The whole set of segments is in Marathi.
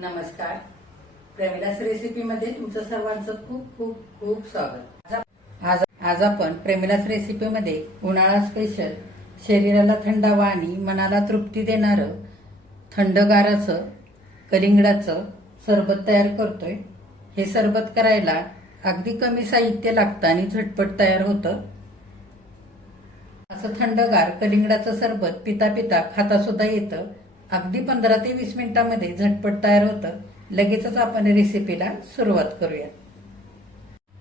नमस्कार. प्रेमिलास रेसिपीमध्ये तुमचं सर्वांचं खूप खूप खूप स्वागत. आज आपण प्रेमिलास रेसिपीमध्ये उन्हाळा स्पेशल शरीराला थंडावा आणि मनाला तृप्ती देणारं थंडगार असं कलिंगडाचं सरबत तयार करतोय. हे सरबत करायला अगदी कमी साहित्य लागतं आणि झटपट तयार होतं. असं थंडगार कलिंगडाचं सरबत पिता पिता खाता सुद्धा येतं. अगदी 15 ते 20 मिनिटांमध्ये झटपट तयार होतं. लगेचच आपण रेसिपीला सुरुवात करूया.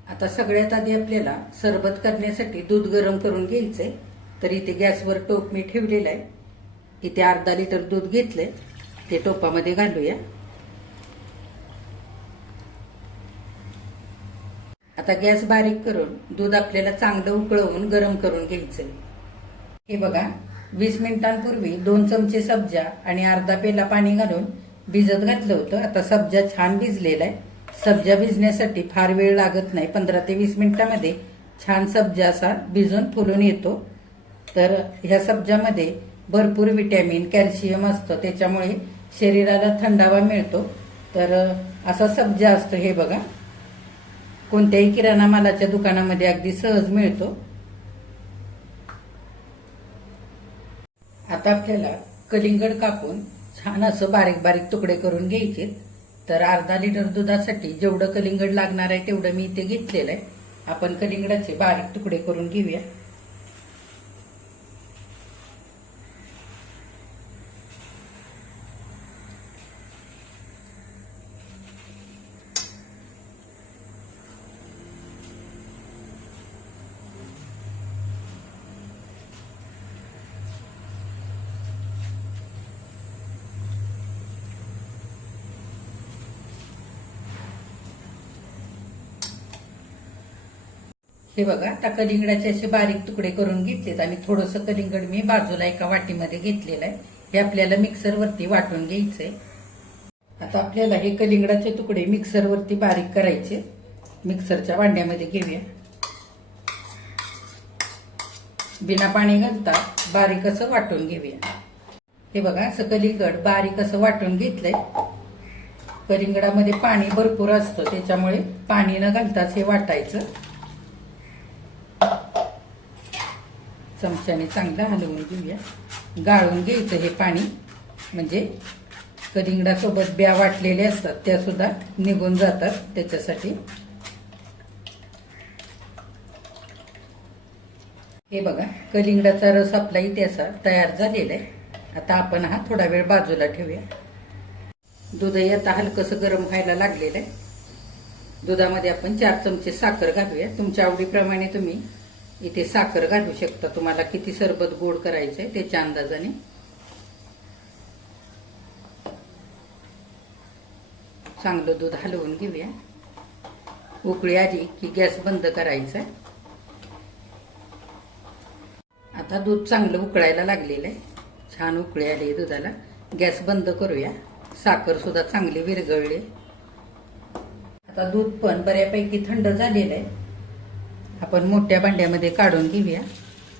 आता सगळ्यात आधी आपल्याला सरबत करण्यासाठी दूध गरम करून घ्यायचंय. तर इथे गॅसवर टोप मी ठेवलेलं आहे. इथे अर्धा लिटर दूध घेतलंय, ते टोपामध्ये घालूया. आता गॅस बारीक करून दूध आपल्याला चांगलं उकळवून गरम करून घ्यायचंय. हे बघा, 20 मिनिटांपूर्वी 2 चमचे सब्जा आणि अर्धा पेला पाणी घालून भिजत घातलं होतं. आता सब्जा छान भिजलेला आहे. सब्जा भिजण्यासाठी फार वेळ लागत नाही. 15 ते 20 मिनिटांमध्ये छान सब्जा असा भिजून फुलून येतो. तर ह्या सब्जामध्ये भरपूर विटॅमिन, कॅल्शियम असतं, त्याच्यामुळे शरीराला थंडावा मिळतो. तर असा सब्जा असतो. हे बघा, कोणत्याही किराणा मालाच्या दुकानामध्ये अगदी सहज मिळतो. आता आपल्याला कलिंगड कापून छान असं बारीक बारीक तुकडे करून घ्यायचे. तर अर्धा लिटर दुधासाठी जेवढं कलिंगड लागणार आहे तेवढं मी इथे घेतलेलं आहे. आपण कलिंगडाचे बारीक तुकडे करून घेऊया. हे बघा, आता कलिंगडाचे असे बारीक तुकडे करून घेतलेत आणि थोडंसं कलिंगड मी बाजूला एका वाटीमध्ये घेतलेलं आहे. हे आपल्याला मिक्सरवरती वाटून घ्यायचंय. आता आपल्याला हे कलिंगडाचे तुकडे मिक्सरवरती बारीक करायचे. मिक्सरच्या भांड्यामध्ये घेऊया. बिना पाणी घालता बारीक असं वाटून घेऊया. हे बघा, असं कलिंगड बारीक असं वाटून घेतलंय. कलिंगडामध्ये पाणी भरपूर असतं, त्याच्यामुळे पाणी न घालताच हे वाटायचं. चमच्याने चांगलं हलवून घेऊया. गाळून घ्यायचं हे पाणी, म्हणजे कलिंगडासोबत ब्या वाटलेल्या असतात त्या सुद्धा निघून जातात, त्याच्यासाठी. हे बघा, कलिंगडाचा रस आपला इथे असा तयार झालेला आहे. आता आपण हा थोडा वेळ बाजूला ठेवूया. दूधही आता हलकंसं गरम व्हायला लागलेलं आहे. दुधामध्ये आपण 4 चमचे साखर घालूया. तुमच्या आवडीप्रमाणे तुम्ही इथे साखर घालू शकता. तुम्हाला किती सरबत गोड करायचंय त्याच्या अंदाजाने. चांगलं दूध हलवून घेऊया. उकळी आली की गॅस बंद करायचा. आता दूध चांगलं उकळायला लागलेलं आहे. छान उकळी आली दुधाला. गॅस बंद करूया. साखर सुद्धा चांगली विरघळली. आता दूध पण बऱ्यापैकी थंड झालेलं आहे. आपण मोठ्या भांड्यामध्ये काढून घेऊया.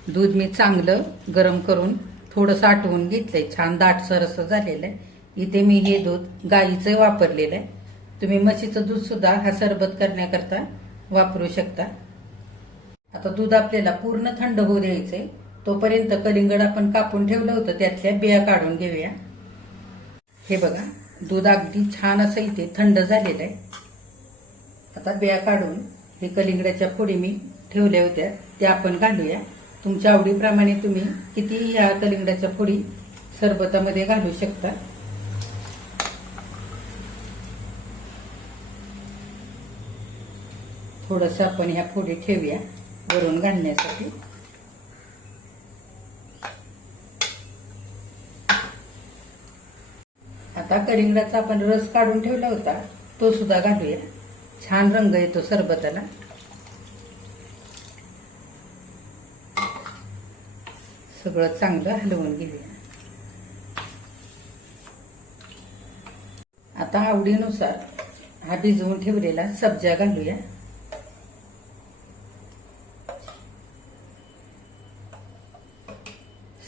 दूध मी चांगलं गरम करून थोडंसं आटवून घेतलंय. छान दाटसर असं झालेलं आहे. इथे मी हे दूध गाईचं वापरलेलं आहे. तुम्ही म्हशीचं दूध सुद्धा हा सरबत करण्याकरता वापरू शकता. आता दूध आपल्याला पूर्ण थंड होऊ द्यायचंय. तोपर्यंत कलिंगड आपण कापून ठेवलं होतं त्यातल्या बिया काढून घेऊया. हे बघा, दूध अगदी छान असं इथे थंड झालेलं आहे. आता बिया काढून हे कलिंगडाच्या फोडी मी ठेवल्या होत्या त्या आपण घालूया. तुमच्या आवडीप्रमाणे तुम्ही किती ह्या कलिंगडाच्या फोडी सरबतामध्ये घालू शकता. थोडंसं आपण ह्या फोडी ठेवूया वरून घालण्यासाठी. आता कलिंगडाचा आपण रस काढून ठेवला होता तो सुद्धा घालूया. छान रंग येतो सरबताला. सगळं चांगलं हलवून घेऊया. आता आवडीनुसार हा भिजवून ठेवलेला सब्जा घालूया.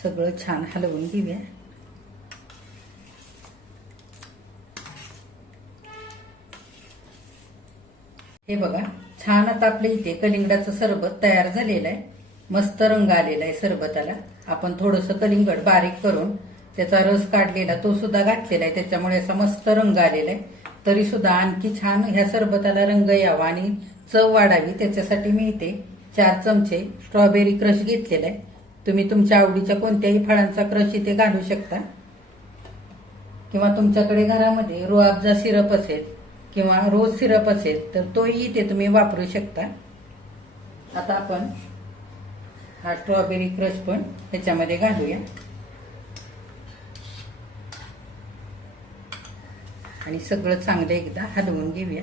सगळं छान हलवून घेऊया. हे बघा, छान आता आपल्या इथे कलिंगडाचं सरबत तयार झालेलं आहे. मस्त रंग आलेला आहे सरबताला. आपण थोडंसं कलिंगड बारीक करून त्याचा रस काढलेला तो सुद्धा घातलेला आहे, त्याच्यामुळे असा मस्त रंग आलेला आहे. तरी सुद्धा आणखी छान ह्या सरबताला रंग यावा आणि चव वाढावी त्याच्यासाठी मी इथे 4 चमचे स्ट्रॉबेरी क्रश घेतलेला आहे. तुम्ही तुमच्या आवडीच्या कोणत्याही फळांचा क्रश इथे घालू शकता, किंवा तुमच्याकडे घरामध्ये रुअफजा सिरप असेल किंवा रोज सिरप असेल तर तोही इथे तुम्ही वापरू शकता. आता आपण हा स्ट्रॉबेरी क्रश पण ह्याच्यामध्ये घालूया आणि सगळं चांगलं एकदा हलवून घेऊया.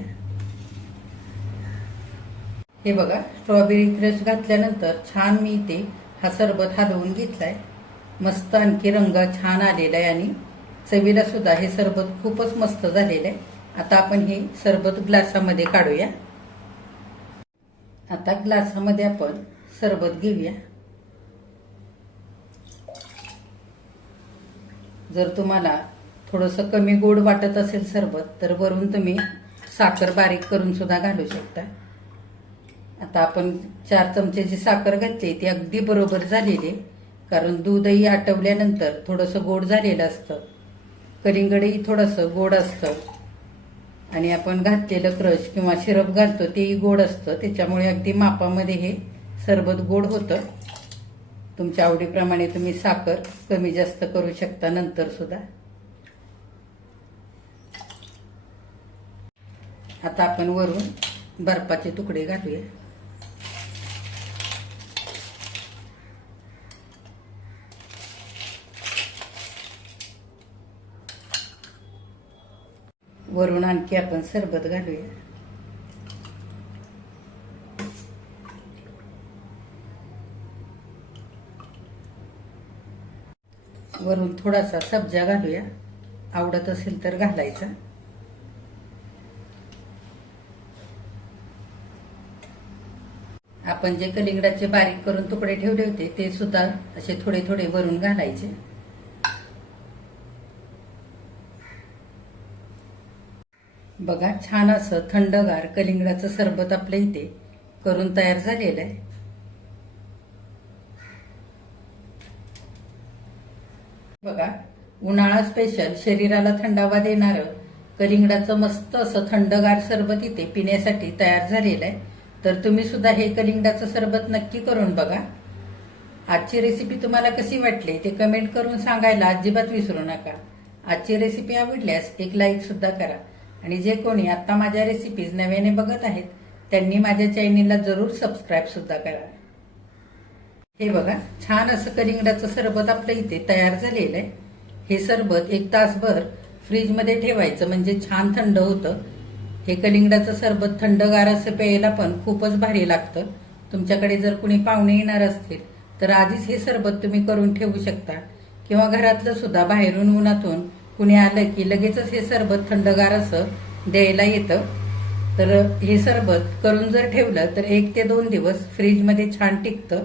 हे बघा, स्ट्रॉबेरी क्रश घातल्यानंतर छान मी इथे हा सरबत हलवून घेतलाय. मस्त आणखी रंग छान आलेला आहे आणि चवीला सुद्धा हे सरबत खूपच मस्त झालेलं आहे. आता आपण हे सरबत ग्लासामध्ये काढूया. आता ग्लासामध्ये आपण सरबत घेऊया. जर तुम्हाला थोडंसं कमी गोड वाटत असेल सरबत तर वरून तुम्ही साखर बारीक करून सुद्धा घालू शकता. आता आपण 4 चमचेची साखर घातली ती अगदी बरोबर झालेली, कारण दूधही आटवल्यानंतर थोडंसं गोड झालेलं असतं, कलिंगडही थोडंसं गोड असतं आणि आपण घातलेलं क्रश किंवा सिरप घालतो तेही गोड असतं. त्याच्यामुळे अगदी मापामध्ये हे सरबत गोड होतं. तुमच्या आवडीप्रमाणे तुम्ही साखर कमी जास्त करू शकता नंतर सुद्धा. आता आपण वरून बर्फाचे तुकडे घालूया. वरून आणखी आपण सरबत घालूया. वरून थोडासा सब्जा घालूया, आवडत असेल तर घालायचा. आपण जे कलिंगडाचे बारीक करून तुकडे ठेवले होते ते सुद्धा असे थोडे थोडे वरून घालायचे. बघा, छान असं थंडगार कलिंगडाचं सरबत आपल्या इथे करून तयार झालेलं आहे. बघा, उन्हाळा स्पेशल शरीराला थंडावा देणारं कलिंगडाचं मस्त असं थंडगार सरबत इथे पिण्यासाठी तयार झालेलं आहे. तर तुम्ही सुद्धा हे कलिंगडाचं सरबत नक्की करून बघा. आजची रेसिपी तुम्हाला कशी वाटली ते कमेंट करून सांगायला अजिबात विसरू नका. आजची रेसिपी आवडल्यास एक लाईक सुद्धा करा आणि जे कोणी आता माझ्या रेसिपीज नव्याने बघत आहेत त्यांनी माझ्या चॅनेलला जरूर सबस्क्राईब सुद्धा करा. हे बघा, छान असं कलिंगडाचं सरबत आपल्या इथे तयार झालेलं आहे. हे सरबत 1 तासभर फ्रीजमध्ये ठेवायचं म्हणजे छान थंड होतं. हे कलिंगडाचं सरबत थंडगार असं प्यायला पण खूपच भारी लागतं. तुमच्याकडे जर कुणी पाहुणे येणार असतील तर आधीच हे सरबत तुम्ही करून ठेवू शकता, किंवा घरातलं सुद्धा बाहेरून उन्हातून कुणी आलं की लगेचच हे सरबत थंडगार असं द्यायला येतं. तर हे सरबत करून जर ठेवलं तर 1 ते 2 दिवस फ्रीजमध्ये छान टिकतं.